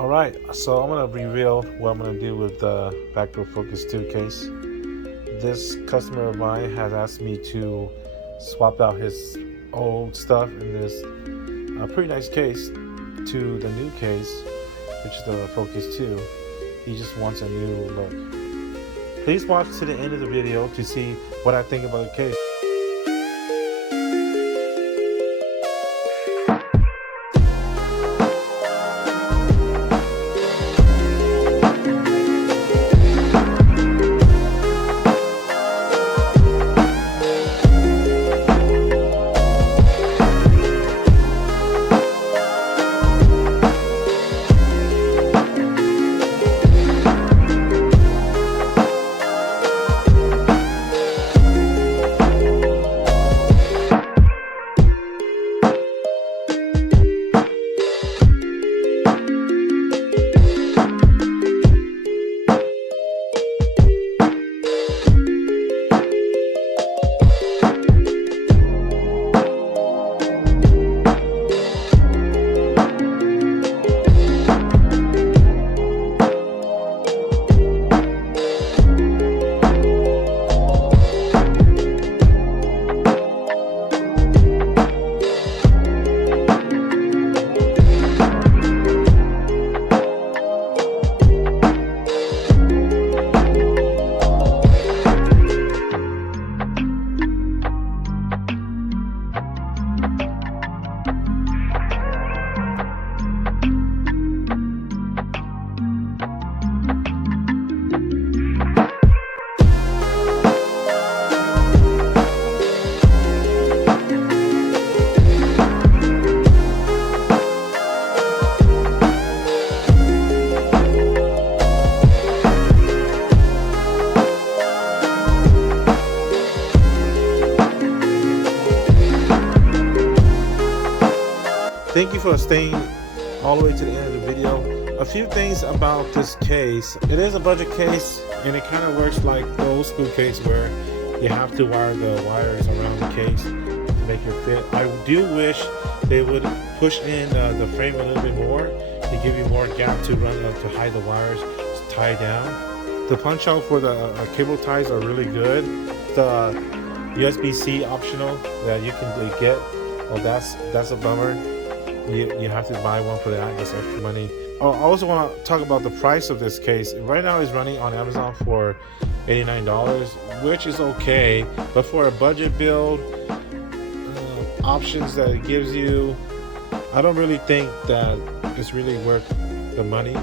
Alright, so I'm going to reveal what I'm going to do with the Fractal Focus 2 case. This customer of mine has asked me to swap out his old stuff in this pretty nice case to the new case, which is the Focus 2. He just wants a new look. Please watch to the end of the video to see what I think about the case. Thank you for staying all the way to the end of the video. A few things about this case. It is a budget case, and it kind of works like the old school case where you have to wire the wires around the case to make it fit. I do wish they would push in the frame a little bit more to give you more gap to run to hide the wires to tie down. The punch out for the cable ties are really good. The USB-C optional that you can get, well, that's a bummer. You have to buy one for that. That's extra money. I also want to talk about the price of this case. Right now it's running on Amazon for $89, which is okay, but for a budget build, options that it gives you, I don't really think that it's really worth the money.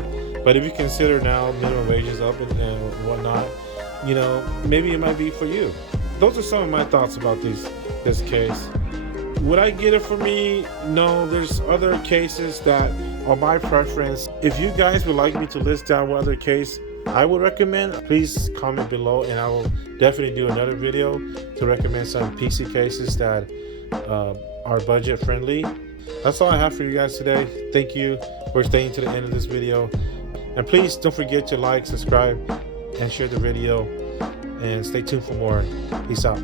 But if you consider now minimum wages up and whatnot, you know, maybe it might be for you. Those are some of my thoughts about this case. Would I get it for me? No, there's other cases that are my preference. If you guys would like me to list down what other case I would recommend, please comment below and I will definitely do another video to recommend some PC cases that are budget friendly. That's all I have for you guys today. Thank you for staying to the end of this video. And please don't forget to like, subscribe, and share the video. And stay tuned for more. Peace out.